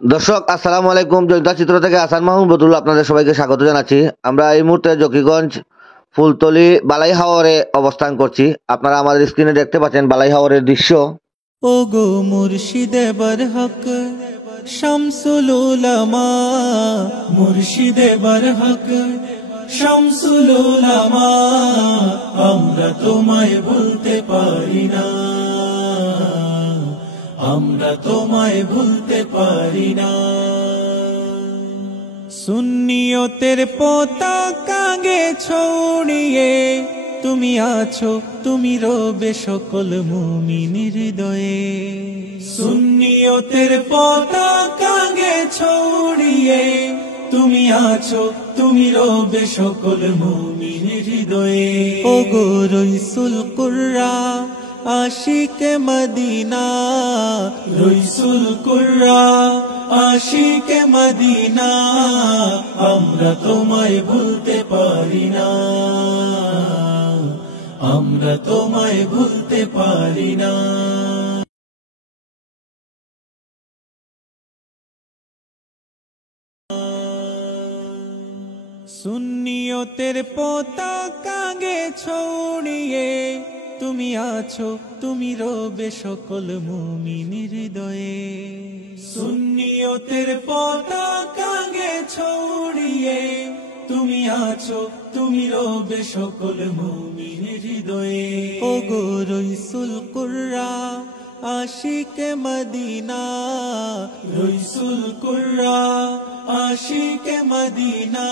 দর্শক আসসালামু আলাইকুম। জয়িতা চিত্র থেকে আসান মাহমুদ বদরুল আপনাদের সবাইকে স্বাগত জানাচ্ছি। আমরা এই মুহূর্তে জকিগঞ্জ ফুলতলি বালাই হাওরে অবস্থান করছি। আপনারা আমাদের স্ক্রিনে দেখতে পাচ্ছেন বালাই হাওরের দৃশ্য। ও গো মুর্শিদে বরহক শামসুল উলামা, মুর্শিদে বরহক শামসুল উলামা, আমরা তোমায় ভুলতে পারি না, আমরা তোমায় ভুলতে পারি না। সুন্নিয়তের পতাকা গে ছড়িয়ে তুমি আছো, তুমি রবে সকল মুমিনের হৃদয়ে। সুন্নিয়তের পতাকা গে ছড়িয়ে তুমি আছো, তুমি রবে সকল মুমিনের হৃদয়ে। ও গো রইসুল কুররা আশিকে মদিনা, রইসুল কুররা আশিকে মদিনা, আমরা তোমায় ভুলতে পারি না, আমরা তোমায় ভুলতে পারি না। সুন্নিয়তের পতাকা গে ছড়িয়ে তুমি আছো, তুমি রবে সকল মুমিনের হৃদয়ে। সুন্নিয়তের পতাকা গে ছড়িয়ে তুমি আছো, তুমি রবে সকল মুমিনের হৃদয়ে। ও গো রইসুল কুররা আশিকে মদিনা, রইসুল কুররা আশিকে মদিনা,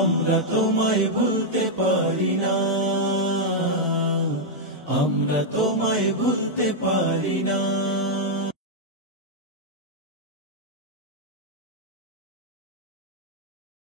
আমরা তোমায় ভুলতে পারি না, আমরা তোমায় ভুলতে পারি না।